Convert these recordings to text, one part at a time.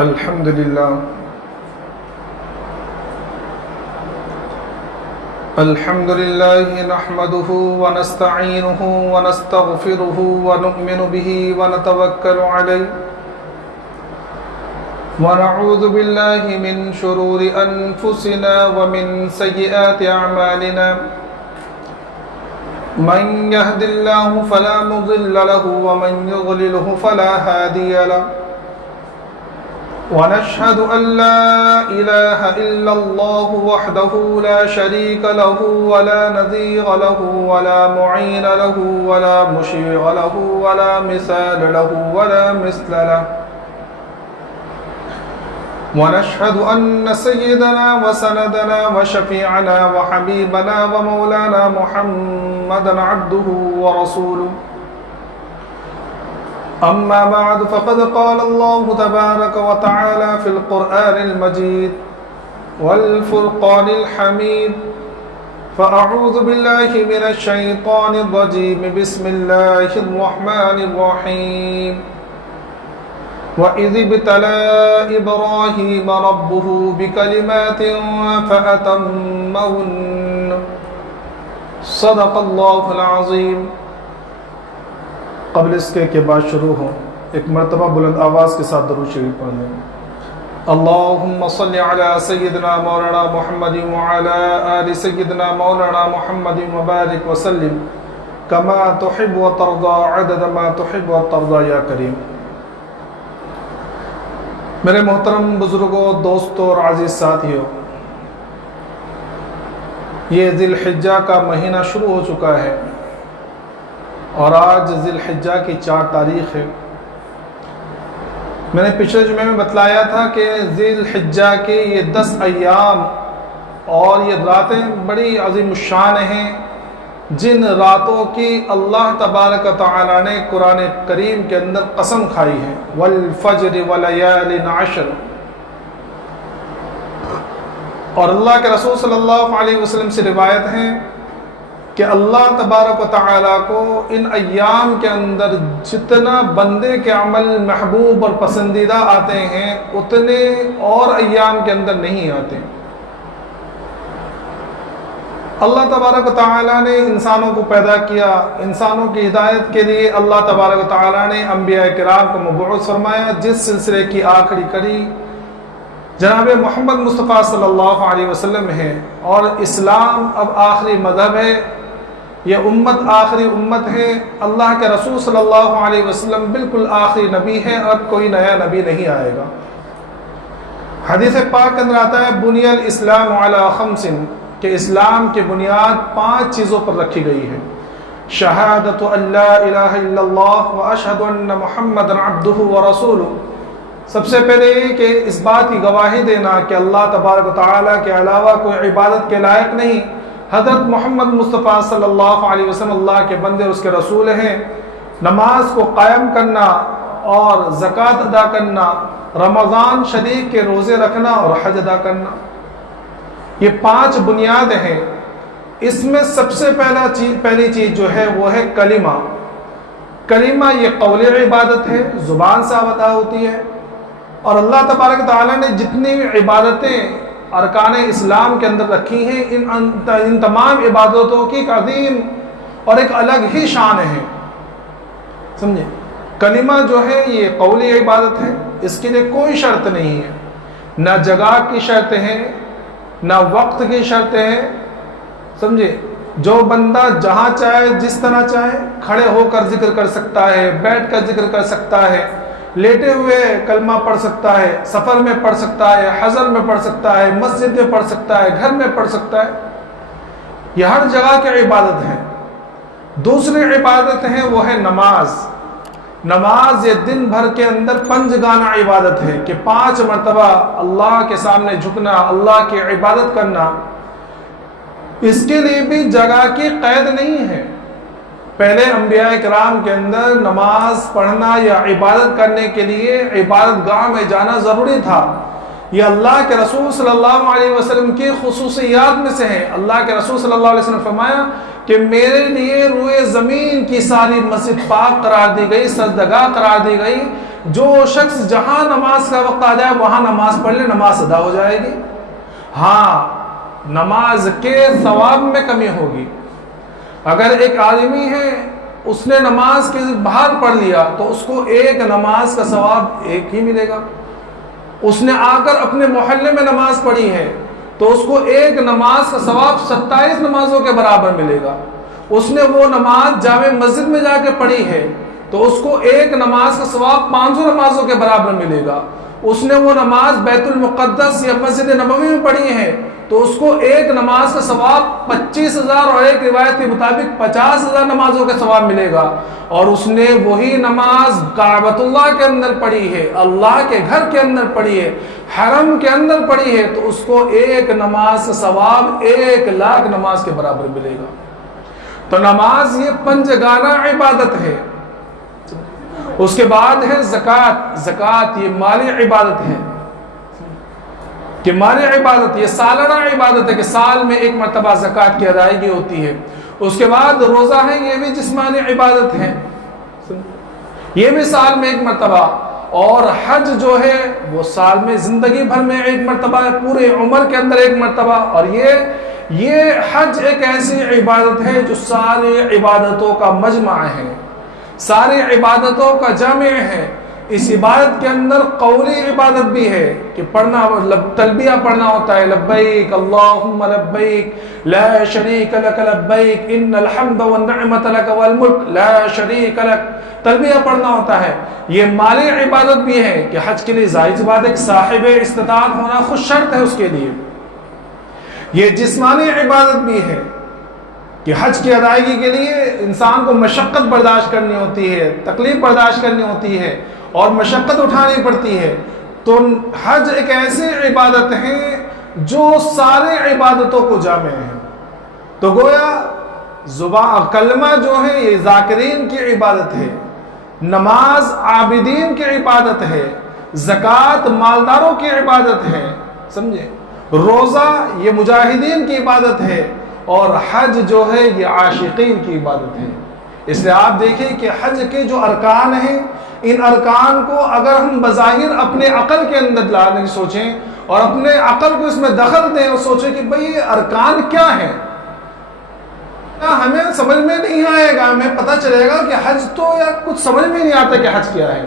الحمد لله نحمده ونستعينه ونستغفره ونؤمن به ونتوكل عليه ونعوذ بالله من شرور أنفسنا ومن سيئات أعمالنا من يهد الله فلا مضل له ومن يضلله فلا هادي له ونشهد أن لا إله إلا الله وحده لا شريك له ولا نظير له ولا معين له ولا مشير له ولا مثال له ولا مثل له ونشهد أن سيدنا وسندنا وشفيعنا وحبيبنا ومولانا محمدا عبده ورسوله أما بعد فقد قال الله تبارك وتعالى في القرآن المجيد والفرقان الحميد فأعوذ بالله من الشيطان الرجيم بسم الله الرحمن الرحيم وإذ ابتلى إبراهيم ربه بكلمات فأتمهن صدق الله العظيم۔ قبل اس کے کہ بات شروع ہو ایک مرتبہ بلند آواز کے ساتھ درود شریف پڑھ لیں۔ اللہم صلی علی سیدنا مولانا محمد وعلی آل سیدنا مولانا محمد وبارک وسلم کما تحب وترضى عدد ما تحب وترضى یا کریم۔ میرے محترم بزرگوں، دوستوں اور عزیز ساتھیوں، یہ ذی الحجہ کا مہینہ شروع ہو چکا ہے اور آج ذی الحجہ کی 4 تاریخ ہے۔ میں نے پچھلے جمعے میں بتلایا تھا کہ ذی الحجہ کے یہ 10 ایام اور یہ راتیں بڑی عظیم الشان ہیں، جن راتوں کی اللہ تبارک و تعالیٰ نے قرآن کریم کے اندر قسم کھائی ہے، والفجر ولیال عشر۔ اور اللہ کے رسول صلی اللہ علیہ وسلم سے روایت ہے کہ اللہ تبارک و تعالیٰ کو ان ایام کے اندر جتنا بندے کے عمل محبوب اور پسندیدہ آتے ہیں اتنے اور ایام کے اندر نہیں آتے۔ اللہ تبارک و تعالیٰ نے انسانوں کو پیدا کیا، انسانوں کی ہدایت کے لیے اللہ تبارک و تعالیٰ نے انبیاء کرام کو مبعوث فرمایا، جس سلسلے کی آخری کڑی جناب محمد مصطفیٰ صلی اللہ علیہ وسلم ہے، اور اسلام اب آخری مذہب ہے، یہ امت آخری امت ہے، اللہ کے رسول صلی اللہ علیہ وسلم بالکل آخری نبی ہے، اب کوئی نیا نبی نہیں آئے گا۔ حدیث پاک کے اندر آتا ہے بنی الاسلام علی 5، کہ اسلام کی بنیاد 5 چیزوں پر رکھی گئی ہے۔ شہادت ان لا الہ الا اللہ واشہد ان محمد عبدہ ورسولہ، سب سے پہلے یہ کہ اس بات کی گواہی دینا کہ اللہ تبارک و تعالیٰ کے علاوہ کوئی عبادت کے لائق نہیں، حضرت محمد مصطفیٰ صلی اللہ علیہ وسلم اللہ کے بندے اور اس کے رسول ہیں۔ نماز کو قائم کرنا اور زکوٰۃ ادا کرنا، رمضان شریف کے روزے رکھنا اور حج ادا کرنا، یہ 5 بنیادیں ہیں۔ اس میں سب سے پہلی چیز جو ہے وہ ہے کلمہ۔ کلمہ یہ قولی عبادت ہے، زبان سے ادا ہوتی ہے، اور اللہ تبارک تعالیٰ نے جتنی عبادتیں ارکان اسلام کے اندر رکھی ہیں ان تمام عبادتوں کی ایک عظیم اور ایک الگ ہی شان ہے، سمجھے۔ کلمہ جو ہے یہ قولی عبادت ہے، اس کے لیے کوئی شرط نہیں ہے، نہ جگہ کی شرط ہے نہ وقت کی شرطیں ہیں، سمجھے۔ جو بندہ جہاں چاہے جس طرح چاہے کھڑے ہو کر ذکر کر سکتا ہے، بیٹھ کر ذکر کر سکتا ہے، لیٹے ہوئے کلمہ پڑھ سکتا ہے، سفر میں پڑھ سکتا ہے، حضر میں پڑھ سکتا ہے، مسجد میں پڑھ سکتا ہے، گھر میں پڑھ سکتا ہے، یہ ہر جگہ کی عبادت ہے۔ دوسری عبادت ہے وہ ہے نماز۔ نماز یہ دن بھر کے اندر 5 گانا عبادت ہے کہ 5 مرتبہ اللہ کے سامنے جھکنا، اللہ کی عبادت کرنا۔ اس کے لیے بھی جگہ کی قید نہیں ہے۔ پہلے انبیاء کرام کے اندر نماز پڑھنا یا عبادت کرنے کے لیے عبادت گاہ میں جانا ضروری تھا۔ یہ اللہ کے رسول صلی اللہ علیہ وسلم کی خصوصیات میں سے ہے۔ اللہ کے رسول صلی اللہ علیہ وسلم نے فرمایا کہ میرے لیے روئے زمین کی ساری مسجد پاک قرار دی گئی، سجدگاہ قرار دی گئی، جو شخص جہاں نماز کا وقت آ جائے وہاں نماز پڑھ لے، نماز ادا ہو جائے گی۔ ہاں، نماز کے ثواب میں کمی ہوگی۔ اگر ایک آدمی ہے اس نے نماز کے باہر پڑھ لیا تو اس کو ایک نماز کا ثواب ایک ہی ملے گا۔ اس نے آ کر اپنے محلے میں نماز پڑھی ہے تو اس کو ایک نماز کا ثواب 27 نمازوں کے برابر ملے گا۔ اس نے وہ نماز جامع مسجد میں جا کے پڑھی ہے تو اس کو ایک نماز کا ثواب 500 نمازوں کے برابر ملے گا۔ اس نے وہ نماز بیت المقدس یا مسجد نبوی میں پڑھی ہے تو اس کو ایک نماز کا ثواب 25,000 اور ایک روایت کے مطابق 50,000 نمازوں کا ثواب ملے گا۔ اور اس نے وہی نماز کعبۃ اللہ کے اندر پڑھی ہے، اللہ کے گھر کے اندر پڑھی ہے، حرم کے اندر پڑھی ہے تو اس کو ایک نماز کا ثواب 1,00,000 نماز کے برابر ملے گا۔ تو نماز یہ پنجگانہ عبادت ہے۔ اس کے بعد ہے زکوٰۃ۔ زکوٰۃ یہ مالی عبادت ہے کہ مالی عبادت یہ سالانہ عبادت ہے کہ سال میں ایک مرتبہ زکوٰۃ کی ادائیگی ہوتی ہے۔ اس کے بعد روزہ ہے، یہ بھی جسمانی عبادت ہے، یہ بھی سال میں ایک مرتبہ۔ اور حج جو ہے وہ سال میں زندگی بھر میں ایک مرتبہ ہے، پورے عمر کے اندر ایک مرتبہ۔ اور یہ حج ایک ایسی عبادت ہے جو ساری عبادتوں کا مجمع ہے، ساری عبادتوں کا جامع ہے۔ اس عبادت کے اندر قولی عبادت بھی ہے کہ پڑھنا، تلبیہ پڑھنا ہوتا ہے، لبیک اللہم لبیک لا شریک لک لبیک ان الحمد والنعمت لک والملک لا شریک لک، تلبیہ پڑھنا ہوتا ہے۔ یہ مالی عبادت بھی ہے کہ حج کے لیے ظاہر بات ہے کہ صاحب استطاعت ہونا خود شرط ہے اس کے لیے۔ یہ جسمانی عبادت بھی ہے کہ حج کی ادائیگی کے لیے انسان کو مشقت برداشت کرنی ہوتی ہے، تکلیف برداشت کرنی ہوتی ہے اور مشقت اٹھانی پڑتی ہے۔ تو حج ایک ایسی عبادت ہے جو سارے عبادتوں کو جامع ہے۔ تو گویا زبان کلمہ جو ہے یہ ذاکرین کی عبادت ہے، نماز عابدین کی عبادت ہے، زکوٰۃ مالداروں کی عبادت ہے، سمجھے، روزہ یہ مجاہدین کی عبادت ہے، اور حج جو ہے یہ عاشقین کی عبادت ہے۔ اس لیے آپ دیکھیں کہ حج کے جو ارکان ہیں، ان ارکان کو اگر ہم بظاہر اپنے عقل کے اندر لانے کی سوچیں اور اپنے عقل کو اس میں دخل دیں اور سوچیں کہ بھئی یہ ارکان کیا ہیں، ہمیں سمجھ میں نہیں آئے گا، ہمیں پتہ چلے گا کہ حج تو یا کچھ سمجھ میں نہیں آتا کہ حج کیا ہے،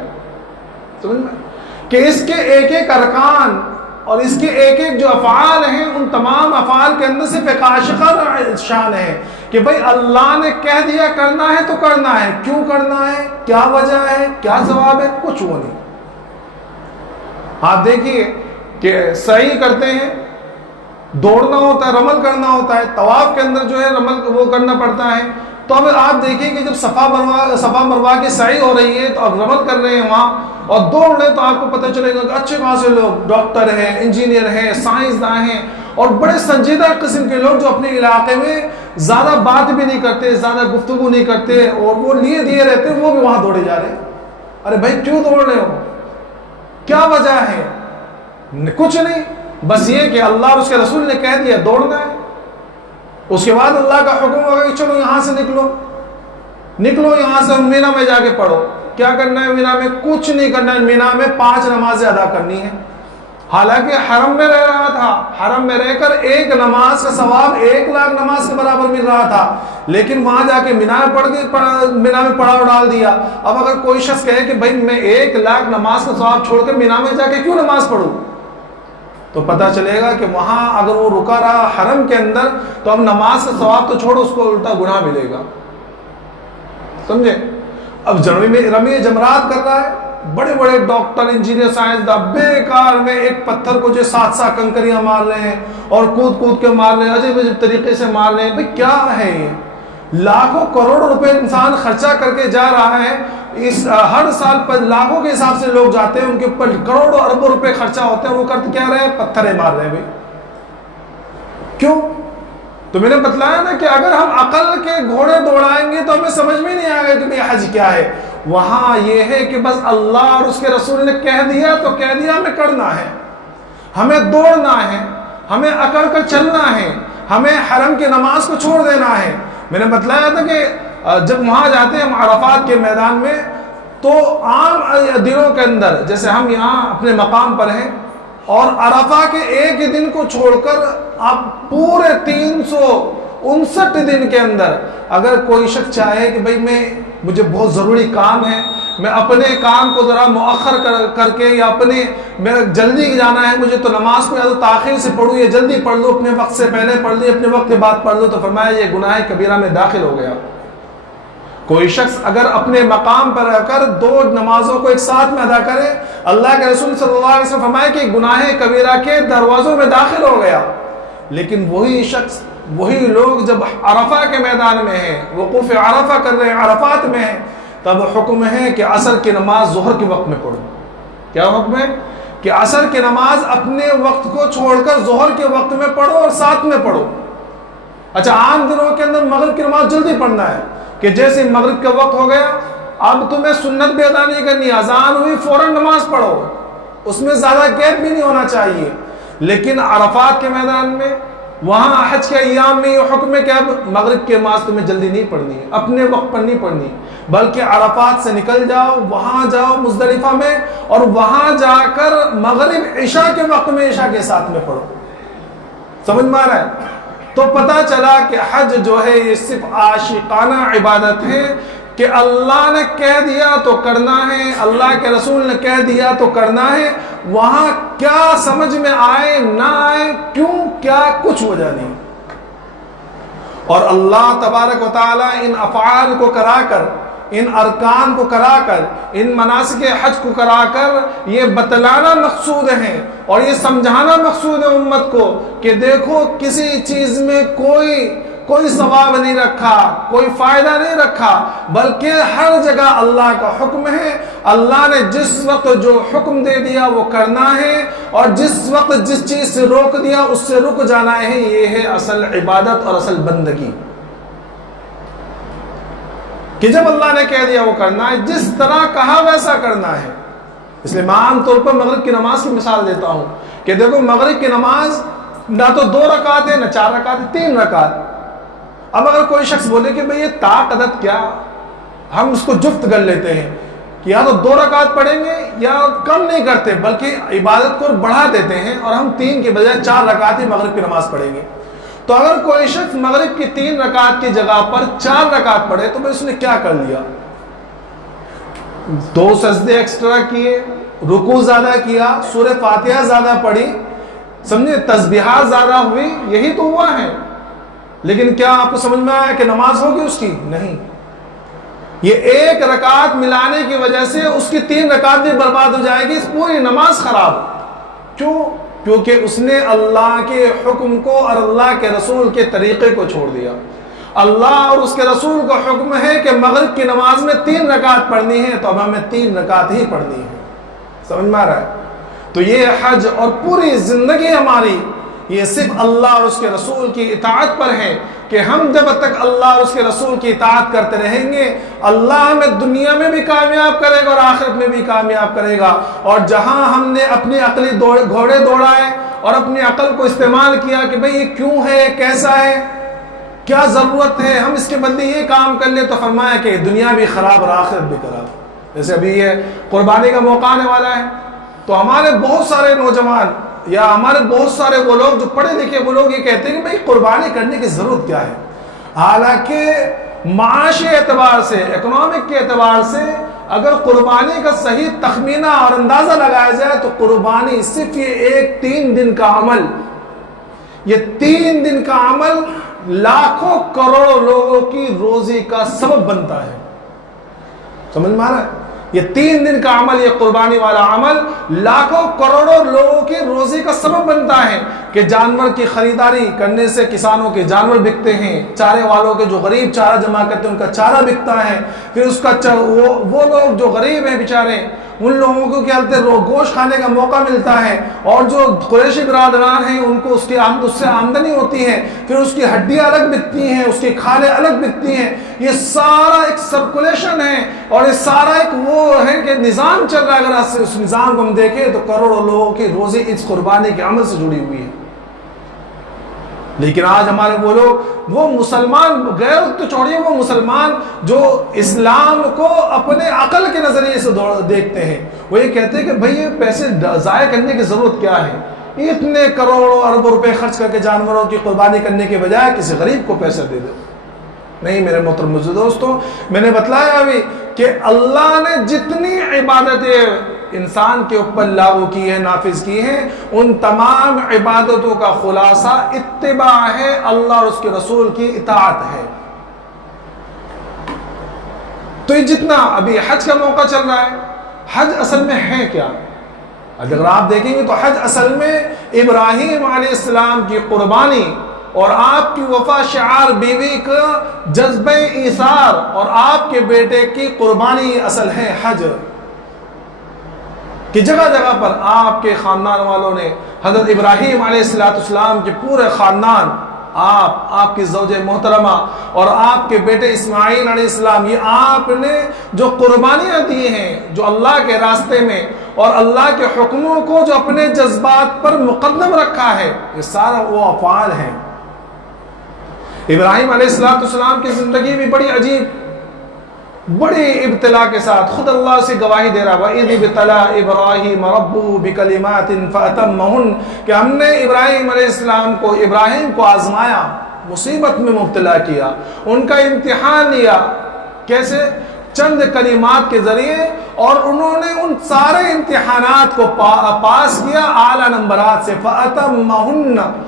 سمجھ میں کہ اس کے ایک ایک ارکان اور اس کے ایک ایک جو افعال ہیں ان تمام افعال کے اندر صرف ایک عاشقانہ شان ہے کہ بھئی اللہ نے کہہ دیا کرنا ہے تو کرنا ہے، کیوں کرنا ہے، کیا وجہ ہے، کیا ثواب ہے، کچھ وہ نہیں۔ آپ دیکھیے کہ سعی کرتے ہیں، دوڑنا ہوتا ہے، رمل کرنا ہوتا ہے، طواف کے اندر جو ہے رمل وہ کرنا پڑتا ہے۔ تو اب آپ دیکھیں کہ جب صفا مروہ کی سعی ہو رہی ہے تو اب رمل کر رہے ہیں وہاں اور دوڑ رہے تو آپ کو پتہ چلے گا کہ اچھے خاصے لوگ ڈاکٹر ہیں، انجینئر ہیں، سائنسداں ہیں اور بڑے سنجیدہ قسم کے لوگ جو اپنے علاقے میں زیادہ بات بھی نہیں کرتے، زیادہ گفتگو نہیں کرتے اور وہ لیے دیے رہتے ہیں، وہ بھی وہاں دوڑے جا رہے ہیں۔ ارے بھائی کیوں دوڑ رہے ہو، کیا وجہ ہے؟ کچھ نہیں، بس یہ کہ اللہ اور اس کے رسول نے کہہ دیا دوڑنا ہے۔ اس کے بعد اللہ کا حکم ہوگا کہ چلو یہاں سے نکلو یہاں سے، مینا میں جا کے پڑھو۔ کیا کرنا ہے مینا میں؟ کچھ نہیں کرنا ہے، مینا میں 5 نمازیں ادا کرنی ہے۔ حالانکہ حرم میں رہ رہا تھا، حرم میں رہ کر ایک نماز کا ثواب 1,00,000 نماز کے برابر مل رہا تھا، لیکن وہاں جا کے مینا میں پڑاؤ ڈال دیا۔ اب اگر کوئی شخص کہے کہ بھائی میں 1,00,000 نماز کا ثواب چھوڑ کر مینا میں جا کے کیوں نماز پڑھوں، تو پتہ چلے گا کہ وہاں اگر وہ رکا رہا حرم کے اندر تو اب نماز کا ثواب تو چھوڑو، اس کو الٹا گناہ ملے گا، سمجھے۔ اب رمی جمرات کر رہا ہے، بڑے بڑے ڈاکٹر، انجینئر، سائنسداں بیکار میں ایک پتھر کو جو 7 کنکریاں مار رہے ہیں اور کود کے مار رہے ہیں، عجیب عجیب طریقے سے مار رہے ہیں۔ بھائی کیا ہے یہ؟ لاکھوں کروڑوں روپے انسان خرچہ کر کے جا رہا ہے، ہر سال پر لاکھوں کے حساب سے لوگ جاتے ہیں، ان کے اوپر کروڑوں اربوں روپے خرچہ ہوتے ہیں، وہ کرتے کیا رہے ہیں؟ پتھریں مار رہے ہیں۔ بھائی کیوں؟ تو میں نے بتلایا نا کہ اگر ہم عقل کے گھوڑے دوڑائیں گے تو ہمیں سمجھ میں نہیں آئے گا کہ بھئی حج کیا ہے۔ وہاں یہ ہے کہ بس اللہ اور اس کے رسول نے کہہ دیا تو کہہ دیا، ہمیں کرنا ہے، ہمیں دوڑنا ہے، ہمیں اکڑ کر چلنا ہے، ہمیں حرم کی نماز کو چھوڑ دینا ہے۔ میں نے بتلایا تھا کہ جب وہاں جاتے ہیں عرفات کے میدان میں تو عام دنوں کے اندر جیسے ہم یہاں اپنے مقام پر ہیں اور عرفہ کے ایک ہی دن کو چھوڑ کر آپ پورے 359 دن کے اندر اگر کوئی شخص چاہے کہ بھئی مجھے بہت ضروری کام ہے، میں اپنے کام کو ذرا مؤخر کر کے یا میرا جلدی جانا ہے، مجھے تو نماز کو یا تو تاخیر سے پڑھوں یا جلدی پڑھ لوں، اپنے وقت سے پہلے پڑھ لی، اپنے وقت کے بعد پڑھ لوں، تو فرمایا یہ گناہ کبیرہ میں داخل ہو گیا۔ کوئی شخص اگر اپنے مقام پر رہ کر 2 نمازوں کو ایک ساتھ میں ادا کرے، اللہ کے رسول صلی اللہ علیہ وسلم فرمائے کہ گناہ کبیرہ کے دروازوں میں داخل ہو گیا۔ لیکن وہی شخص، وہی لوگ جب عرفہ کے میدان میں ہیں، وقوف عرفہ کر رہے ہیں، عرفات میں ہیں، تب حکم ہے کہ عصر کی نماز ظہر کے وقت میں پڑھو۔ کیا حکم ہے؟ کہ عصر کی نماز اپنے وقت کو چھوڑ کر ظہر کے وقت میں پڑھو اور ساتھ میں پڑھو۔ اچھا، عام دنوں کے اندر مغرب کی نماز جلدی پڑھنا ہے کہ جیسے مغرب کا وقت ہو گیا، اب تمہیں سنت بھی ادا نہیں کرنی، اذان ہوئی فوراً نماز پڑھو، اس میں زیادہ گیپ بھی نہیں ہونا چاہیے۔ لیکن عرفات کے میدان میں، وہاں حج کے ایام میں یہ حکم ہے کہ اب مغرب کی نماز تمہیں جلدی نہیں پڑھنی ہے، اپنے وقت پر نہیں پڑھنی، بلکہ عرفات سے نکل جاؤ، وہاں جاؤ مزدلفہ میں، اور وہاں جا کر مغرب عشاء کے وقت میں عشاء کے ساتھ میں پڑھو۔ سمجھ میں آ رہا ہے؟ تو پتہ چلا کہ حج جو ہے یہ صرف عاشقانہ عبادت ہے کہ اللہ نے کہہ دیا تو کرنا ہے، اللہ کے رسول نے کہہ دیا تو کرنا ہے، وہاں کیا سمجھ میں آئے نہ آئے، کیوں، کیا، کچھ وجہ نہیں۔ اور اللہ تبارک و تعالیٰ ان افعال کو کرا کر، ان ارکان کو کرا کر، ان مناسک حج کو کرا کر یہ بتلانا مقصود ہے اور یہ سمجھانا مقصود ہے امت کو کہ دیکھو کسی چیز میں کوئی ثواب نہیں رکھا، کوئی فائدہ نہیں رکھا، بلکہ ہر جگہ اللہ کا حکم ہے۔ اللہ نے جس وقت جو حکم دے دیا وہ کرنا ہے، اور جس وقت جس چیز سے روک دیا اس سے رک جانا ہے۔ یہ ہے اصل عبادت اور اصل بندگی، کہ جب اللہ نے کہہ دیا وہ کرنا ہے، جس طرح کہا ویسا کرنا ہے۔ اس لیے میں عام طور پر مغرب کی نماز کی مثال دیتا ہوں کہ دیکھو مغرب کی نماز نہ تو 2 رکعت ہے، نہ 4 رکعت ہے، 3 رکعت۔ اب اگر کوئی شخص بولے کہ بھئی یہ عدد کیا، ہم اس کو جفت کر لیتے ہیں کہ یا تو 2 رکعت پڑھیں گے یا کم نہیں کرتے بلکہ عبادت کو بڑھا دیتے ہیں اور ہم 3 کے بجائے 4 رکعت ہی مغرب کی نماز پڑھیں گے۔ تو اگر کوئی شخص مغرب کی 3 رکعت کی جگہ پر 4 رکعت پڑھے تو اس نے کیا کر لیا؟ 2 سجدے ایکسٹرا کیے، رکوع زیادہ کیا، سورہ فاتحہ زیادہ پڑھی، سمجھے، تسبیحات زیادہ ہوئی، یہی تو ہوا ہے۔ لیکن کیا آپ کو سمجھ میں آیا کہ نماز ہوگی اس کی؟ نہیں۔ یہ 1 رکعت ملانے کی وجہ سے اس کی 3 رکعت بھی برباد ہو جائے گی، اس پوری نماز خراب۔ کیوں؟ کیونکہ اس نے اللہ کے حکم کو اور اللہ کے رسول کے طریقے کو چھوڑ دیا۔ اللہ اور اس کے رسول کا حکم ہے کہ مغرب کی نماز میں 3 رکعت پڑھنی ہے، تو اب ہمیں 3 رکعت ہی پڑھنی ہے۔ سمجھ میں آ رہا ہے؟ تو یہ حج اور پوری زندگی ہماری یہ صرف اللہ اور اس کے رسول کی اطاعت پر ہے کہ ہم جب تک اللہ اور اس کے رسول کی اطاعت کرتے رہیں گے، اللہ ہمیں دنیا میں بھی کامیاب کرے گا اور آخرت میں بھی کامیاب کرے گا۔ اور جہاں ہم نے اپنی عقلی گھوڑے دوڑائے اور اپنی عقل کو استعمال کیا کہ بھئی یہ کیوں ہے، کیسا ہے، کیا ضرورت ہے، ہم اس کے بدلے یہ کام کر لیں، تو فرمایا کہ دنیا بھی خراب اور آخرت بھی خراب۔ جیسے ابھی یہ قربانی کا موقع آنے والا ہے، تو ہمارے بہت سارے نوجوان یا ہمارے بہت سارے وہ لوگ جو پڑھے لکھے وہ لوگ یہ کہتے ہیں کہ بھئی قربانی کرنے کی ضرورت کیا ہے، حالانکہ معاشی اعتبار سے، اکنامک کے اعتبار سے اگر قربانی کا صحیح تخمینہ اور اندازہ لگایا جائے تو قربانی صرف یہ 3 دن کا عمل، یہ 3 دن کا عمل لاکھوں کروڑوں لوگوں کی روزی کا سبب بنتا ہے۔ سمجھ میں آ رہا ہے؟ یہ 3 دن کا عمل، یہ قربانی والا عمل لاکھوں کروڑوں لوگوں کی روزی کا سبب بنتا ہے کہ جانور کی خریداری کرنے سے کسانوں کے جانور بکتے ہیں، چارے والوں کے جو غریب چارہ جمع کرتے ہیں ان کا چارہ بکتا ہے، پھر اس کا وہ لوگ جو غریب ہیں بیچارے ان لوگوں کو کیا کہتے ہیں گوشت کھانے کا موقع ملتا ہے، اور جو قریشی برادران ہیں ان کو اس سے آمدنی ہوتی ہے، پھر اس کی ہڈیاں الگ بکتی ہیں، اس کی کھالیں الگ بکتی ہیں۔ یہ سارا ایک سرکولیشن ہے اور یہ سارا ایک وہ ہے کہ نظام چل رہا ہے۔ اگر اس نظام کو ہم دیکھیں تو کروڑوں لوگوں کی روزی اس قربانی کے عمل سے جڑی ہوئی ہے۔ لیکن آج ہمارے وہ لوگ، وہ مسلمان غیر تو چھوڑیے، وہ مسلمان جو اسلام کو اپنے عقل کے نظریے سے دیکھتے ہیں، وہ یہ کہتے ہیں کہ بھئی یہ پیسے ضائع کرنے کی ضرورت کیا ہے، اتنے کروڑوں اربوں روپے خرچ کر کے جانوروں کی قربانی کرنے کے بجائے کسی غریب کو پیسہ دے دو۔ نہیں میرے محترم دوستو، میں نے بتلایا ابھی کہ اللہ نے جتنی عبادتیں انسان کے اوپر لاگو کی ہے، نافذ کی ہیں، ان تمام عبادتوں کا خلاصہ اتباع ہے، اللہ اور اس کے رسول کی اطاعت ہے۔ تو یہ جتنا ابھی حج کا موقع چل رہا ہے، حج اصل میں ہے کیا؟ اگر آپ دیکھیں گے تو حج اصل میں ابراہیم علیہ السلام کی قربانی اور آپ کی وفا شعار بیوی کا جذبہ ایثار اور آپ کے بیٹے کی قربانی اصل ہے حج، کہ جگہ جگہ پر آپ کے خاندان والوں نے حضرت ابراہیم علیہ السلام کے پورے خاندان، آپ کی زوجہ محترمہ اور آپ کے بیٹے اسماعیل علیہ السلام، یہ آپ نے جو قربانیاں دی ہیں، جو اللہ کے راستے میں اور اللہ کے حکموں کو جو اپنے جذبات پر مقدم رکھا ہے، یہ سارا وہ افعال ہیں۔ ابراہیم علیہ السلام کی زندگی بھی بڑی عجیب، بڑی ابتلا کے ساتھ، خود اللہ سے گواہی دے رہا وَإِذِ ابْتَلَىٰ إِبْرَاهِيمَ رَبُّهُ بِكَلِمَاتٍ فَأَتَمَّهُنَّ، کہ ہم نے ابراہیم علیہ السلام کو، ابراہیم کو آزمایا، مصیبت میں مبتلا کیا، ان کا امتحان لیا، کیسے؟ چند کلمات کے ذریعے، اور انہوں نے ان سارے امتحانات کو پاس کیا اعلیٰ نمبرات سے۔ فَأَتَمَّهُنَّ،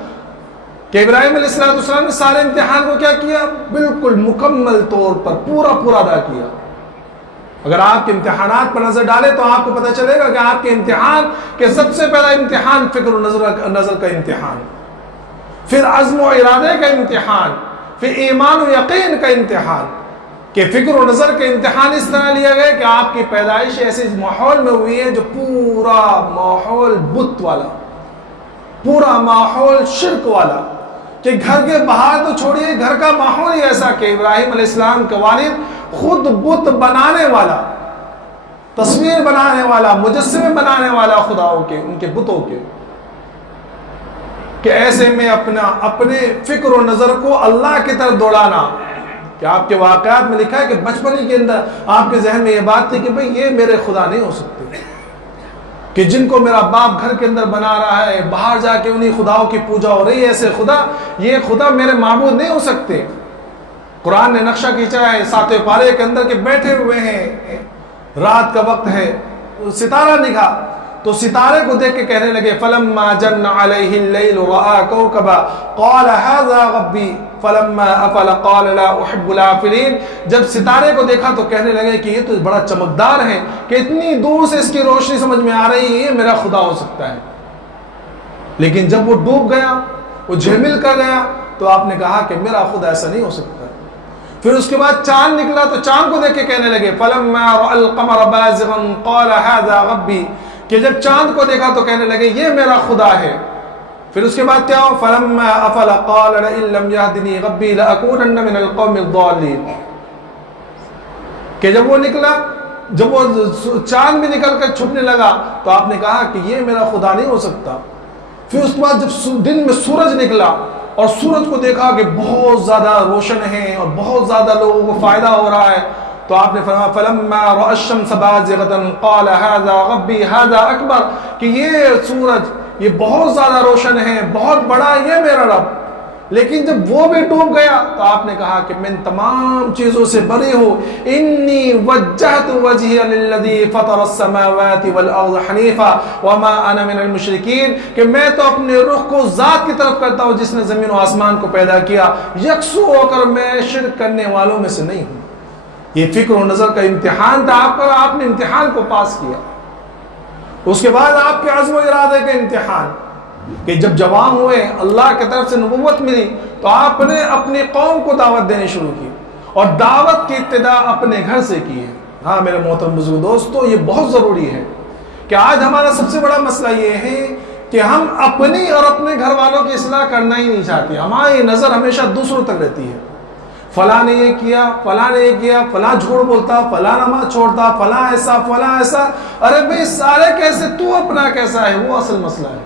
کہ ابراہیم علیہ السلام نے سارے امتحان کو کیا کیا؟ بالکل مکمل طور پر پورا ادا کیا۔ اگر آپ کے امتحانات پر نظر ڈالیں تو آپ کو پتہ چلے گا کہ آپ کے امتحان کے سب سے پہلا امتحان فکر و نظر کا امتحان، پھر عزم و ارادے کا امتحان، پھر ایمان و یقین کا امتحان، کہ فکر و نظر کا امتحان اس طرح لیا گیا کہ آپ کی پیدائش ایسے ماحول میں ہوئی ہے جو پورا ماحول بت والا، پورا ماحول شرک والا، کہ گھر کے باہر تو چھوڑیے، گھر کا ماحول ہی ایسا کہ ابراہیم علیہ السلام کے والد خود بت بنانے والا، تصویر بنانے والا، مجسمے بنانے والا خداؤں کے، ان کے بتوں کے، کہ ایسے میں اپنے فکر و نظر کو اللہ کی طرف دوڑانا۔ کہ آپ کے واقعات میں لکھا ہے کہ بچپن کے اندر آپ کے ذہن میں یہ بات تھی کہ بھئی یہ میرے خدا نہیں ہو سکتے، کہ جن کو میرا باپ گھر کے اندر بنا رہا ہے، باہر جا کے انہی خداؤں کی پوجا ہو رہی ہے، ایسے خدا، یہ خدا میرے معبود نہیں ہو سکتے۔ قرآن نے نقشہ کھینچا ہے 7ویں پارے کے اندر کہ بیٹھے ہوئے ہیں، رات کا وقت ہے، ستارہ نکھا تو ستارے کو دیکھ کے کہنے لگے فَلَمَّا جَنَّ عَلَيْهِ اللَّيْلُ رَآ كَوْكَبًا قَالَ هَذَا رَبِّي فَلَمَّا أَفَلَ قَالَ لَا أُحِبُّ الْآفِلِينَ، جب ستارے کو دیکھا تو کہنے لگے کہ یہ تو بڑا چمکدار ہے، کہ اتنی دور سے اس کی روشنی سمجھ میں آ رہی ہے، یہ میرا خدا ہو سکتا ہے۔ لیکن جب وہ ڈوب گیا، وہ جھلمل کر گیا، تو آپ نے کہا کہ میرا خدا ایسا نہیں ہو سکتا۔ پھر اس کے بعد چاند نکلا تو چاند کو دیکھ کے کہنے لگے فَلَمَّا رَأَى الْقَمَرَ بَازِغًا قَالَ هَذَا رَبِّي، کہ جب چاند کو دیکھا تو کہنے لگے یہ میرا خدا ہے۔ پھر اس کے بعد کیا ہو؟ فَلَمَّا أَفَلَ قَالَ لَئِن لَّمْ يَهْدِنِي رَبِّي لَأَكُونَنَّ مِنَ الْقَوْمِ الضَّالِّينَ، کہ جب وہ نکلا، جب وہ چاند بھی نکل کر چھپنے لگا تو آپ نے کہا کہ یہ میرا خدا نہیں ہو سکتا۔ پھر اس کے بعد جب دن میں سورج نکلا اور سورج کو دیکھا کہ بہت زیادہ روشن ہے اور بہت زیادہ لوگوں کو فائدہ ہو رہا ہے، تو آپ نے فرمایا فَلَمَّا رَأَى الشَّمْسَ بَازِغَةً قَالَ هَذَا رَبِّي هَذَا أَكْبَرُ، کہ یہ سورج یہ بہت زیادہ روشن ہے، بہت بڑا، یہ میرا رب۔ لیکن جب وہ بھی ڈوب گیا تو آپ نے کہا کہ میں تمام چیزوں سے بری ہوں، انی وجہت وجہی للذی فطر السماوات والارض حنیفا وما انا من المشرکین، کہ میں تو اپنے رخ کو ذات کی طرف کرتا ہوں جس نے زمین و آسمان کو پیدا کیا، یکسو ہو کر میں شرک کرنے والوں میں سے نہیں ہوں۔ یہ فکر و نظر کا امتحان تھا آپ کا، آپ نے امتحان کو پاس کیا۔ اس کے بعد آپ کے عزم و ارادے کا امتحان، کہ جب جوان ہوئے، اللہ کی طرف سے نبوت ملی، تو آپ نے اپنی قوم کو دعوت دینی شروع کی، اور دعوت کی ابتدا اپنے گھر سے کی ہے۔ ہاں میرے محترم بزرگ دوستو، یہ بہت ضروری ہے کہ آج ہمارا سب سے بڑا مسئلہ یہ ہے کہ ہم اپنی اور اپنے گھر والوں کی اصلاح کرنا ہی نہیں چاہتے، ہماری نظر ہمیشہ دوسروں تک رہتی ہے۔ فلاں نے یہ کیا، فلاں نے یہ کیا، فلاں جھوٹ بولتا، فلاں نماز چھوڑتا، فلاں ایسا، فلاں ایسا۔ ارے بھئی سارے کیسے، تو اپنا کیسا ہے، وہ اصل مسئلہ ہے۔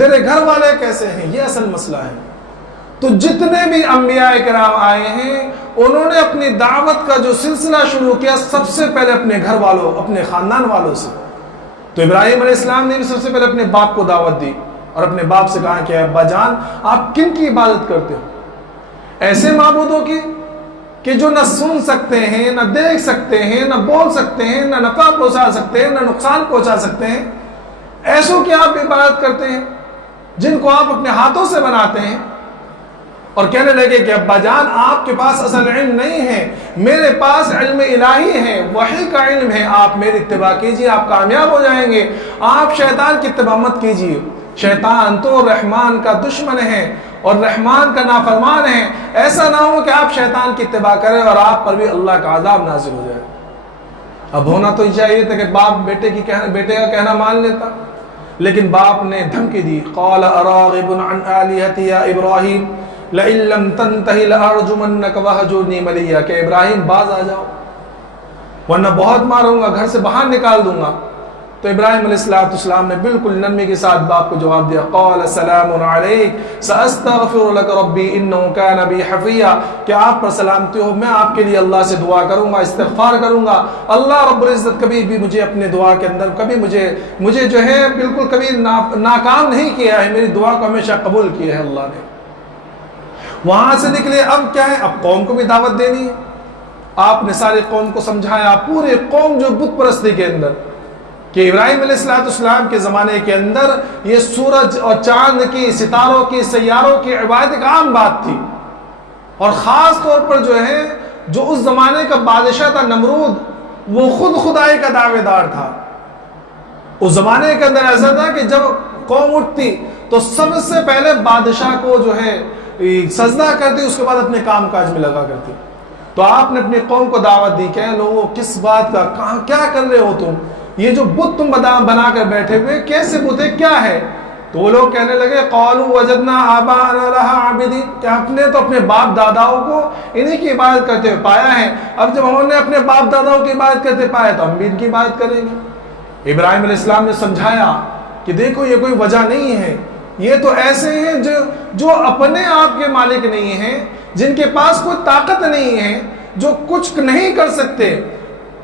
تیرے گھر والے کیسے ہیں، یہ اصل مسئلہ ہے۔ تو جتنے بھی انبیاء کرام آئے ہیں انہوں نے اپنی دعوت کا جو سلسلہ شروع کیا سب سے پہلے اپنے گھر والوں، اپنے خاندان والوں سے۔ تو ابراہیم علیہ السلام نے بھی سب سے پہلے اپنے باپ کو دعوت دی اور اپنے باپ سے کہا کہ ابا جان آپ کن کی عبادت کرتے ہو؟ ایسے معبودوں کی کہ جو نہ سن سکتے ہیں، نہ دیکھ سکتے ہیں، نہ بول سکتے ہیں، نہ نفع پہنچا سکتے ہیں، نہ نقصان پہنچا سکتے ہیں، ایسوں کی آپ عبادت کرتے ہیں جن کو آپ اپنے ہاتھوں سے بناتے ہیں؟ اور کہنے لگے کہ ابا جان آپ کے پاس اصل علم نہیں ہے، میرے پاس علم الہی ہے، وحی کا علم ہے، آپ میری اتباع کیجئے، آپ کامیاب ہو جائیں گے، آپ شیطان کی اتباع مت کیجئے، شیطان تو رحمان کا دشمن ہے اور رحمان کا نافرمان ہے، ایسا نہ ہو کہ آپ شیطان کی اتباع کریں اور آپ پر بھی اللہ کا عذاب نازل ہو جائے۔ اب ہونا تو چاہیے تھا کہ باپ بیٹے کا کہنا مان لیتا، لیکن باپ نے دھمکی دی، قال اراغب عن آلہتی یا ابراہیم لئن لم تنتہی لارجمنک وہجرنی ملیہ، کہ ابراہیم باز آ جاؤ ورنہ بہت ماروں گا، گھر سے باہر نکال دوں گا۔ تو ابراہیم علیہ السلام نے بالکل نرمی کے ساتھ باپ کو جواب دیا، قال سلام علیک ساستغفر لک ربی انہ کان بی حفیہ، کہ آپ پر سلامتی ہو، میں آپ کے لیے اللہ سے دعا کروں گا، استغفار کروں گا، اللہ رب العزت کبھی بھی مجھے اپنے دعا کے اندر کبھی مجھے جو ہے بالکل کبھی ناکام نہیں کیا ہے، میری دعا کو ہمیشہ قبول کیا ہے اللہ نے۔ وہاں سے نکلے، اب کیا ہے، اب قوم کو بھی دعوت دینی ہے۔ آپ نے ساری قوم کو سمجھایا، پورے قوم جو بت پرستی کے اندر، کہ ابراہیم علیہ السلام کے زمانے کے اندر یہ سورج اور چاند کی، ستاروں کی، سیاروں کی عبادت ایک عام بات تھی، اور خاص طور پر جو ہے جو اس زمانے کا بادشاہ تھا نمرود، وہ خود خدائی کا دعوے دار تھا۔ اس زمانے کے اندر ایسا تھا کہ جب قوم اٹھتی تو سب سے پہلے بادشاہ کو جو ہے سجدہ کرتی، اس کے بعد اپنے کام کاج میں لگا کرتی۔ تو آپ نے اپنی قوم کو دعوت دی کہ لوگوں کس بات کا، کہاں کیا کر رہے ہو تم، یہ جو بت تم بنا کر بیٹھے ہوئے کیسے بت ہے، کیا ہے؟ تو وہ لوگ کہنے لگے قالوا وجدنا آباءنا لها عابدین، کہ ہم نے تو اپنے باپ داداؤں کو انہی کی عبادت کرتے ہوئے پایا ہے، اب جب ہم نے اپنے باپ داداؤں کی عبادت کرتے پایا تو ہم بھی ان کی عبادت کریں گے۔ ابراہیم علیہ السلام نے سمجھایا کہ دیکھو یہ کوئی وجہ نہیں ہے، یہ تو ایسے ہیں جو اپنے آپ کے مالک نہیں ہیں، جن کے پاس کوئی طاقت نہیں ہے، جو کچھ نہیں کر سکتے،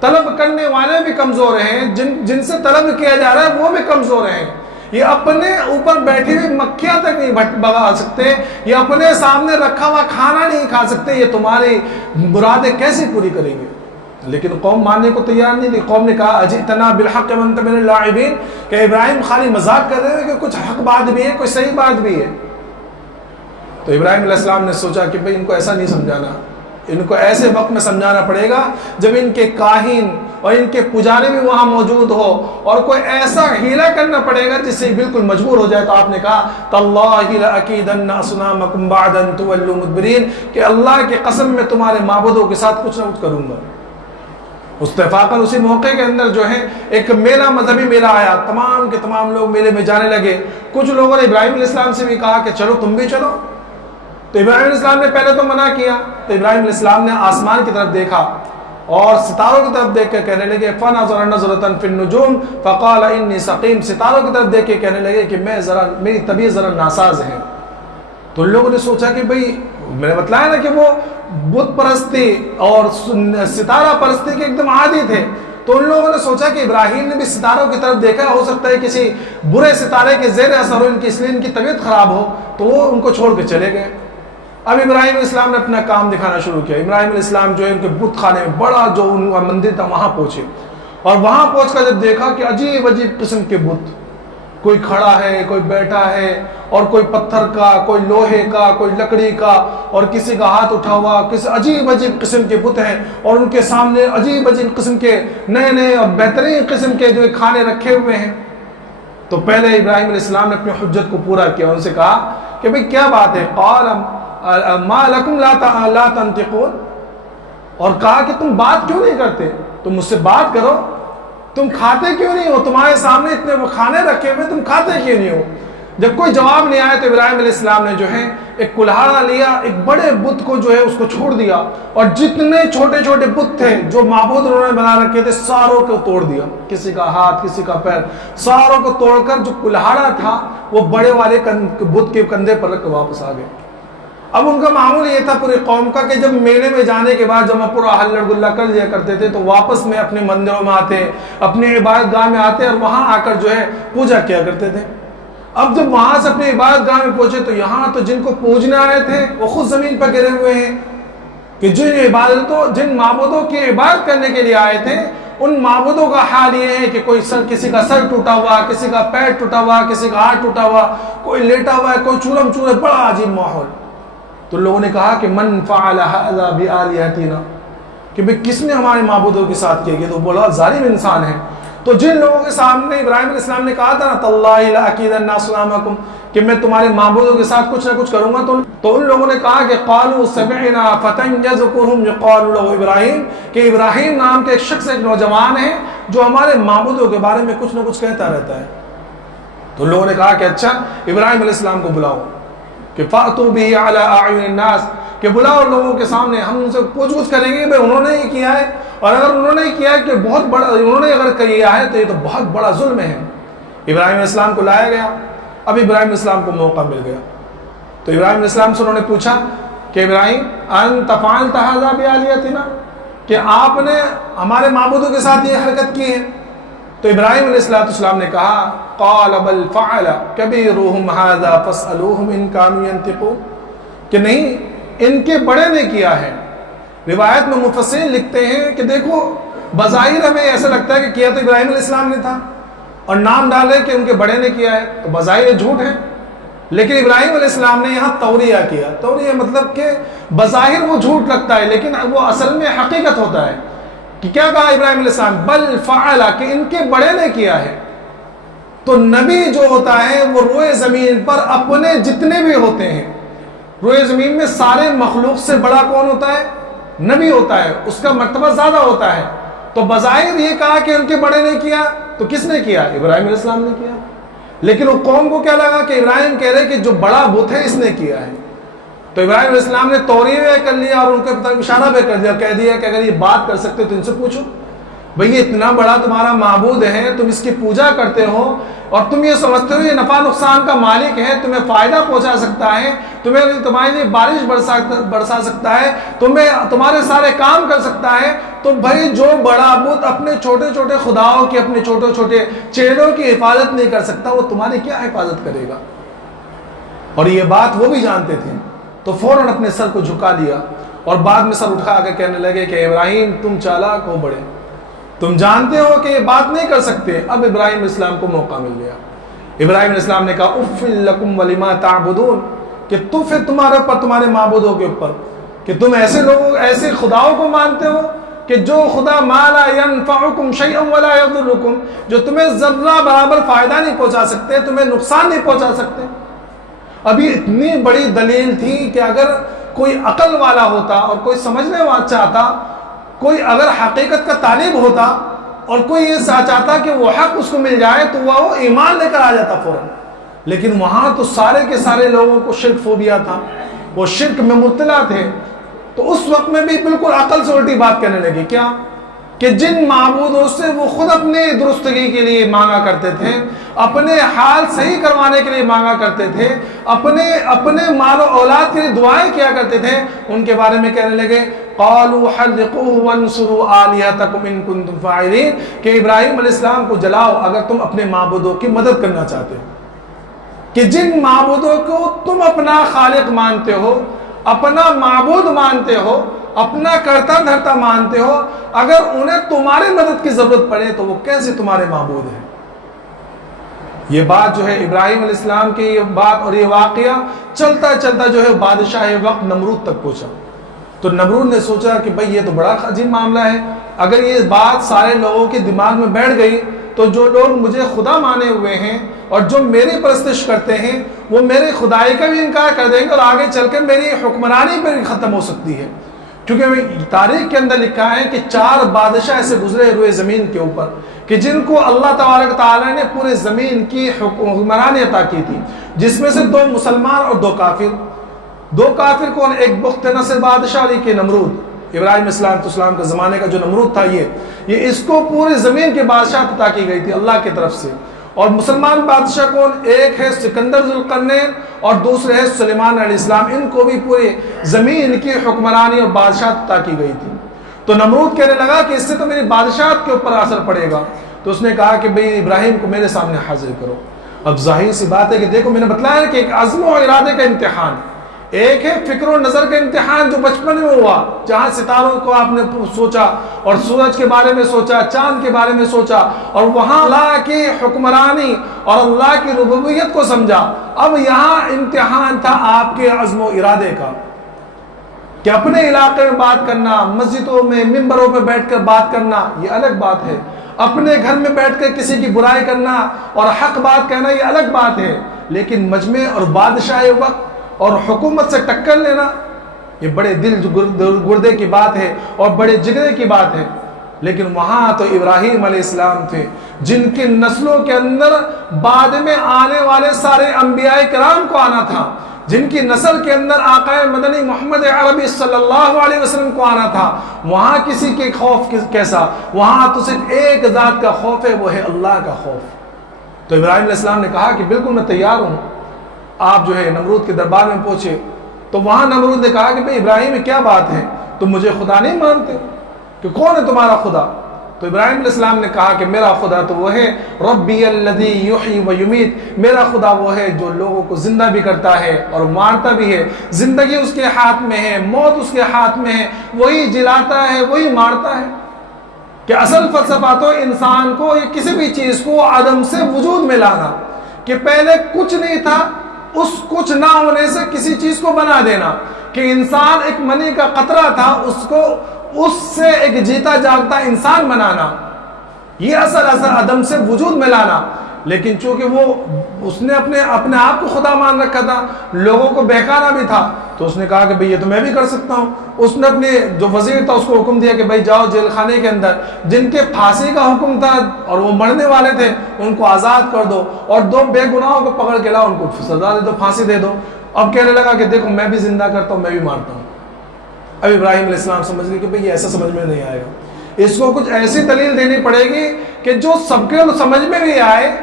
طلب کرنے والے بھی کمزور ہیں، جن سے طلب کیا جا رہا ہے وہ بھی کمزور ہیں، یہ اپنے اوپر بیٹھی ہوئی مکھیاں تک نہیں بھگا سکتے، یہ اپنے سامنے رکھا ہوا کھانا نہیں کھا سکتے، یہ تمہاری مرادیں کیسے پوری کریں گے؟ لیکن قوم ماننے کو تیار نہیں تھی۔ قوم نے کہا اجئتنا بالحق وانت من اللاعبین، کہ ابراہیم خالی مذاق کر رہے ہیں کہ کچھ حق بات بھی ہے، کوئی صحیح بات بھی ہے۔ تو ابراہیم علیہ السلام نے سوچا کہ بھئی ان کو ایسا نہیں سمجھانا، ان کو ایسے وقت میں سمجھانا پڑے گا جب ان کے کاہن اور ان کے پجاری بھی وہاں موجود ہو، اور کوئی ایسا ہیلا کرنا پڑے گا جس سے بالکل مجبور ہو جائے۔ تو آپ نے کہا تاللہ لأکیدن اصنامکم بعد ان تولوا مدبرین، کہ اللہ کی قسم میں تمہارے معبودوں کے ساتھ کچھ نہ کچھ کروں گا۔ اتفاقاً اسی موقع کے اندر جو ہے ایک میلہ، مذہبی میلہ آیا، تمام کے تمام لوگ میلے میں جانے لگے۔ کچھ لوگوں نے ابراہیم علیہ السلام سے بھی کہا کہ چلو تم بھی چلو، تو ابراہیم علیہ السلام نے پہلے تو منع کیا۔ تو ابراہیم علیہ السلام نے آسمان کی طرف دیکھا اور ستاروں کی طرف دیکھ کے کہنے لگے فَنَظَرَ نَظْرَةً فِي النُّجُومِ فَقَالَ إِنِّي سَقِيمٌ، ستاروں کی طرف دیکھ کے کہنے لگے کہ میری طبیعت ذرا ناساز ہے۔ تو ان لوگوں نے سوچا کہ بھئی میں نے بتلایا نا کہ وہ بت پرستی اور ستارہ پرستی کے ایک دم عادی تھے، تو ان لوگوں نے سوچا کہ ابراہیم نے بھی ستاروں کی طرف دیکھا، ہو سکتا ہے کسی برے ستارے کے زیر اثر ہو، اس لیے ان کی طبیعت خراب ہو، تو وہ ان کو چھوڑ کے چلے گئے۔ اب ابراہیم علیہ السلام نے اپنا کام دکھانا شروع کیا۔ ابراہیم علیہ السلام جو ہے ان کے بت خانے میں بڑا جو ان کا مندر تھا وہاں پہنچے، اور وہاں پہنچ کر جب دیکھا کہ عجیب عجیب قسم کے بت، کوئی کھڑا ہے، کوئی بیٹھا ہے، اور کوئی پتھر کا، کوئی لوہے کا، کوئی لکڑی کا، اور کسی کا ہاتھ اٹھا ہوا، کسی عجیب عجیب قسم کے بت ہیں، اور ان کے سامنے عجیب عجیب قسم کے نئے نئے اور بہترین قسم کے جو کھانے رکھے ہوئے ہیں۔ تو پہلے ابراہیم علیہ السلام نے اپنی حجت کو پورا کیا، ان سے کہا کہ بھئی کیا بات ہے، قال ما لکم لا تنطقون، اور کہا کہ تم بات کیوں نہیں کرتے، تم مجھ سے بات کرو، تم کھاتے کیوں نہیں ہو، تمہارے سامنے اتنے وہ کھانے رکھے ہوئے، تم کھاتے کیوں نہیں ہو؟ جب کوئی جواب نہیں آیا تو ابراہیم علیہ السلام نے جو ہے ایک کلہاڑا لیا، ایک بڑے بت کو جو ہے اس کو چھوڑ دیا، اور جتنے چھوٹے چھوٹے بت تھے جو معبود انہوں نے بنا رکھے تھے ساروں کو توڑ دیا، کسی کا ہاتھ کسی کا پیر، ساروں کو توڑ کر جو کلہاڑا تھا وہ بڑے والے بت کے کندھے پر رکھ کے واپس آ گئے۔ اب ان کا معمول یہ تھا پوری قوم کا کہ جب میلے میں جانے کے بعد جب پورا ہلڑ گلا کر لیا کرتے تھے تو واپس میں اپنے مندروں میں آتے، اپنی عبادت گاہ میں آتے اور وہاں آ کر جو ہے پوجا کیا کرتے تھے۔ اب جب وہاں سے اپنی عبادت گاہ میں پہنچے تو یہاں تو جن کو پوجنے آئے تھے وہ خود زمین پر گرے ہوئے ہیں، کہ جن معبودوں کی عبادت کرنے کے لیے آئے تھے ان معبودوں کا حال یہ ہے کہ کسی کا سر ٹوٹا ہوا، کسی کا پیر ٹوٹا ہوا، کسی کا ہاتھ ٹوٹا ہوا، کوئی لیٹا ہوا ہے، کوئی چورم چور ہے، بڑا عجیب ماحول۔ تو لوگوں نے کہا کہ من فعل هذا بآلهتنا، کہ بھئی کس نے ہمارے معبودوں کے ساتھ کیا گیا؟ تو بولا ظالم انسان ہے۔ تو جن لوگوں کے سامنے ابراہیم علیہ السلام نے کہا تھا نا تاللہ لأکیدن اصنامکم، کہ میں تمہارے معبودوں کے ساتھ کچھ نہ کچھ کروں گا، تو ان لوگوں نے کہا کہ قالوا سمعنا فتى یذکرهم یقال له ابراہیم، کہ ابراہیم نام کے ایک شخص، ایک نوجوان ہے جو ہمارے معبودوں کے بارے میں کچھ نہ کچھ کہتا رہتا ہے۔ تو لوگوں نے کہا کہ اچھا ابراہیم علیہ السلام کو بلاؤ، کہ فَأْتُوا بِهِ عَلَىٰ أَعْيُنِ النَّاسِ، کہ بلاؤ لوگوں کے سامنے، ہم ان سے پوچھ گچھ کریں گے کہ انہوں نے یہ کیا ہے، اور اگر انہوں نے کیا ہے کہ بہت بڑا، انہوں نے اگر کیا ہے تو یہ تو بہت بڑا ظلم ہے۔ ابراہیم علیہ السلام کو لایا گیا۔ اب ابراہیم علیہ السلام کو موقع مل گیا تو ابراہیم علیہ السلام سے انہوں نے پوچھا کہ ابراہیم انت فعلت هذا بآلهتنا، کہ آپ نے ہمارے معبودوں کے ساتھ یہ حرکت کی ہے؟ تو ابراہیم علیہ السلام نے کہا قال بل فعل کبیرهم هذا فاسألوهم ان كانوا ينطقون، کہ نہیں ان کے بڑے نے کیا ہے۔ روایت میں مفسرین لکھتے ہیں کہ دیکھو بظاہر ہمیں ایسا لگتا ہے کہ کیا تو ابراہیم علیہ السلام نے تھا اور نام ڈالے کہ ان کے بڑے نے کیا ہے، تو بظاہر جھوٹ ہے، لیکن ابراہیم علیہ السلام نے یہاں توریہ کیا۔ توریہ مطلب کہ بظاہر وہ جھوٹ لگتا ہے لیکن وہ اصل میں حقیقت ہوتا ہے۔ کہ کیا کہا ابراہیم علیہ السلام؟ بل فعل، کہ ان کے بڑے نے کیا ہے۔ تو نبی جو ہوتا ہے وہ روئے زمین پر اپنے جتنے بھی ہوتے ہیں، روئے زمین میں سارے مخلوق سے بڑا کون ہوتا ہے؟ نبی ہوتا ہے، اس کا مرتبہ زیادہ ہوتا ہے۔ تو بظاہر یہ کہا کہ ان کے بڑے نے کیا، تو کس نے کیا؟ ابراہیم علیہ السلام نے کیا۔ لیکن وہ قوم کو کیا لگا کہ ابراہیم کہہ رہے کہ جو بڑا بت ہے اس نے کیا ہے۔ تو ابراہیم علیہ السلام نے توریہ کر لیا اور ان کے طرف اشارہ بھی کر دیا، کہہ دیا کہ اگر یہ بات کر سکتے تو ان سے پوچھو، بھئی یہ اتنا بڑا تمہارا معبود ہے، تم اس کی پوجا کرتے ہو اور تم یہ سمجھتے ہو یہ نفع نقصان کا مالک ہے، تمہیں فائدہ پہنچا سکتا ہے، تمہیں تمہارے لیے بارش برسا سکتا ہے، تمہارے سارے کام کر سکتا ہے، تو بھائی جو بڑا بت اپنے چھوٹے چھوٹے خداؤں کی، اپنے چھوٹے چھوٹے چہروں کی حفاظت نہیں کر سکتا، وہ تمہاری کیا حفاظت کرے گا؟ اور یہ بات وہ بھی جانتے تھے، تو فوراً اپنے سر کو جھکا لیا اور بعد میں سر اٹھا کے کہنے لگے کہ ابراہیم تم چالاک ہو بڑے، تم جانتے ہو کہ یہ بات نہیں کر سکتے۔ اب ابراہیم علیہ السلام کو موقع مل گیا۔ ابراہیم علیہ السلام نے کہا اف لکم ولما تعبدون، کہ تو پھر تمہارے اوپر، تمہارے معبودوں کے اوپر، کہ تم ایسے لوگوں، ایسے خداؤں کو مانتے ہو کہ جو خدا ما لا ينفعکم شیئا ولا یضرکم، جو تمہیں ذرہ برابر فائدہ نہیں پہنچا سکتے، تمہیں نقصان نہیں پہنچا سکتے۔ ابھی اتنی بڑی دلیل تھی کہ اگر کوئی عقل والا ہوتا اور کوئی سمجھنے والا چاہتا، کوئی اگر حقیقت کا طالب ہوتا اور کوئی یہ چاہتا کہ وہ حق اس کو مل جائے تو وہ ایمان لے کر آ جاتا فوراً۔ لیکن وہاں تو سارے کے سارے لوگوں کو شرک فوبیا تھا، وہ شرک میں مبتلا تھے، تو اس وقت میں بھی بالکل عقل سے الٹی بات کرنے لگے۔ کیا؟ کہ جن معبودوں سے وہ خود اپنے درستگی کے لیے مانگا کرتے تھے، اپنے حال صحیح کروانے کے لیے مانگا کرتے تھے، اپنے مال و اولاد کے لیے دعائیں کیا کرتے تھے، ان کے بارے میں کہنے لگے قالوا حرقوه وانصروا آلهتكم ان كنتم فاعلین، کہ ابراہیم علیہ السلام کو جلاؤ اگر تم اپنے معبودوں کی مدد کرنا چاہتے ہو، کہ جن معبودوں کو تم اپنا خالق مانتے ہو، اپنا معبود مانتے ہو، اپنا کرتا دھرتا مانتے ہو، اگر انہیں تمہاری مدد کی ضرورت پڑے تو وہ کیسے تمہارے معبود ہیں؟ یہ بات جو ہے ابراہیم علیہ السلام کی یہ بات اور یہ واقعہ چلتا چلتا جو ہے بادشاہ وقت نمرود تک پہنچا۔ تو نمرود نے سوچا کہ بھئی یہ تو بڑا عجیب معاملہ ہے، اگر یہ بات سارے لوگوں کے دماغ میں بیٹھ گئی تو جو لوگ مجھے خدا مانے ہوئے ہیں اور جو میری پرستش کرتے ہیں وہ میرے خدائی کا بھی انکار کر دیں گے اور آگے چل کر میری حکمرانی پر ختم ہو سکتی ہے۔ کیونکہ تاریخ کے اندر لکھا ہے کہ 4 بادشاہ ایسے گزرے ہوئے زمین کے اوپر کہ جن کو اللہ تبارک تعالیٰ نے پورے زمین کی حکمرانی عطا کی تھی، جس میں سے 2 مسلمان اور 2 کافر۔ 2 کافر کون؟ ایک بخت نصر بادشاہ علی کے نمرود، ابراہیم السلام کا زمانے کا جو نمرود تھا، یہ اس کو پورے زمین کے بادشاہ عطا کی گئی تھی اللہ کی طرف سے۔ اور مسلمان بادشاہ کون؟ ایک ہے سکندر ذوالقرنین اور دوسرے ہے سلیمان علیہ السلام، ان کو بھی پورے زمین کی حکمرانی اور بادشاہ عطا کی گئی تھی۔ تو نمرود کہنے لگا کہ اس سے تو میری بادشاہت کے اوپر اثر پڑے گا، تو اس نے کہا کہ بھئی ابراہیم کو میرے سامنے حاضر کرو۔ اب ظاہر سی بات ہے کہ دیکھو میں نے بتلایا کہ ایک عزم و ارادے کا امتحان، ایک ہے فکر و نظر کا امتحان جو بچپن میں ہوا، جہاں ستاروں کو آپ نے سوچا اور سورج کے بارے میں سوچا، چاند کے بارے میں سوچا، اور وہاں اللہ کی حکمرانی اور اللہ کی ربوبیت کو سمجھا۔ اب یہاں امتحان تھا آپ کے عزم و ارادے کا، کہ اپنے علاقے میں بات کرنا، مسجدوں میں ممبروں پہ بیٹھ کر بات کرنا یہ الگ بات ہے، اپنے گھر میں بیٹھ کر کسی کی برائی کرنا اور حق بات کہنا یہ الگ بات ہے، لیکن مجمع اور بادشاہ وقت اور حکومت سے ٹکر لینا یہ بڑے دل گردے کی بات ہے اور بڑے جگرے کی بات ہے۔ لیکن وہاں تو ابراہیم علیہ السلام تھے جن کی نسلوں کے اندر بعد میں آنے والے سارے انبیاء کرام کو آنا تھا، جن کی نسل کے اندر آقا مدنی محمد عربی صلی اللہ علیہ وسلم کو آنا تھا۔ وہاں کسی کے خوف کیسا؟ وہاں تو صرف ایک ذات کا خوف ہے، وہ ہے اللہ کا خوف۔ تو ابراہیم علیہ السلام نے کہا کہ بالکل میں تیار ہوں۔ آپ جو ہے نمرود کے دربار میں پہنچے تو وہاں نمرود نے کہا کہ بھئی ابراہیم کیا بات ہے، تم مجھے خدا نہیں مانتے؟ کہ کون ہے تمہارا خدا؟ تو ابراہیم علیہ السلام نے کہا کہ میرا خدا تو وہ ہے ربی الذی یحیی و یمیت، میرا خدا وہ ہے جو لوگوں کو زندہ بھی کرتا ہے اور مارتا بھی ہے، زندگی اس کے ہاتھ میں ہے، موت اس کے ہاتھ میں ہے، وہی جلاتا ہے وہی مارتا ہے۔ کہ اصل فلسفہ تو انسان کو کسی بھی چیز کو عدم سے وجود میں لانا، کہ پہلے کچھ نہیں تھا، اس کچھ نہ ہونے سے کسی چیز کو بنا دینا، کہ انسان ایک منی کا قطرہ تھا، اس سے ایک جیتا جاگتا انسان بنانا، یہ اصل عدم سے وجود میں لانا۔ لیکن چونکہ وہ اس نے اپنے آپ کو خدا مان رکھا تھا، لوگوں کو بہکانا بھی تھا، تو اس نے کہا کہ بھئی یہ تو میں بھی کر سکتا ہوں۔ اس نے اپنے جو وزیر تھا اس کو حکم دیا کہ بھئی جاؤ جیل خانے کے اندر جن کے پھانسی کا حکم تھا اور وہ مرنے والے تھے ان کو آزاد کر دو، اور 2 بے گناہوں کو پکڑ کے لاؤ، ان کو سزا دے دو، پھانسی دے دو۔ اب کہنے لگا کہ دیکھو میں بھی زندہ کرتا ہوں، میں بھی مارتا ہوں۔ اب ابراہیم علیہ السلام سمجھ گئے کہ بھئی یہ ایسا سمجھ میں نہیں آئے گا، اس کو کچھ ایسی دلیل دینی پڑے گی کہ جو سب کے سمجھ میں بھی آئے۔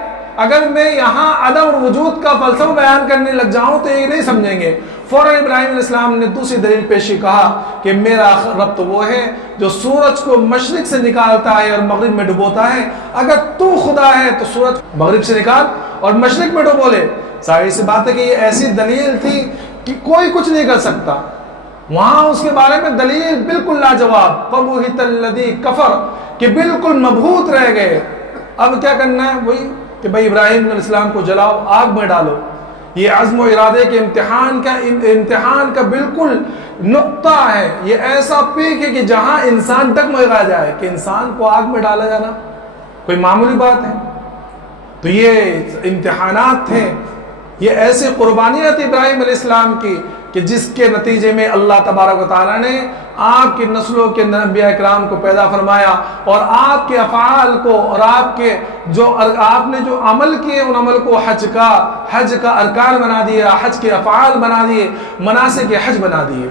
اگر میں یہاں عدم اور وجود کا فلسفہ بیان کرنے لگ جاؤں تو یہ نہیں سمجھیں گے۔ فوراً ابراہیم علیہ السلام نے دوسری دلیل پیشی، کہا کہ میرا رب تو وہ ہے جو سورج کو مشرق سے نکالتا ہے اور مغرب میں ڈبوتا ہے۔ اگر تو خدا ہے تو سورج مغرب سے نکال اور مشرق میں ڈبو لے۔ ظاہر سی بات ہے کہ یہ ایسی دلیل تھی کہ کوئی کچھ نہیں کر سکتا۔ وہاں اس کے بارے میں دلیل بالکل لاجواب، فَبُهِتَ الَّذِي كَفَرَ، کہ بالکل مبہوت رہ گئے۔ اب کیا کرنا ہے؟ وہی کہ بھئی ابراہیم علیہ السلام کو جلاؤ، آگ میں ڈالو۔ یہ عزم و ارادے کے امتحان کا بالکل نقطہ ہے، یہ ایسا پیک ہے کہ جہاں انسان ڈگمگا جائے، کہ انسان کو آگ میں ڈالا جانا کوئی معمولی بات ہے؟ تو یہ امتحانات تھے، یہ ایسی قربانیاں تھی ابراہیم علیہ السلام کی کہ جس کے نتیجے میں اللہ تبارک و تعالیٰ نے آپ کی نسلوں کے انبیاء کرام کو پیدا فرمایا، اور آپ کے افعال کو اور آپ نے جو عمل کیے ان عمل کو حج کا ارکان بنا دیا، حج کے افعال بنا دیے، مناسک حج بنا دیے۔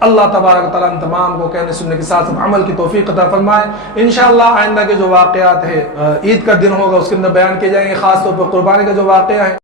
اللہ تبارک و تعالیٰ ہم تمام کو کہنے سننے کے ساتھ عمل کی توفیق عطا فرمائے۔ انشاءاللہ آئندہ کے جو واقعات ہے، عید کا دن ہوگا اس کے اندر بیان کیے جائیں گے، خاص طور پر قربانی کا جو واقعہ ہے۔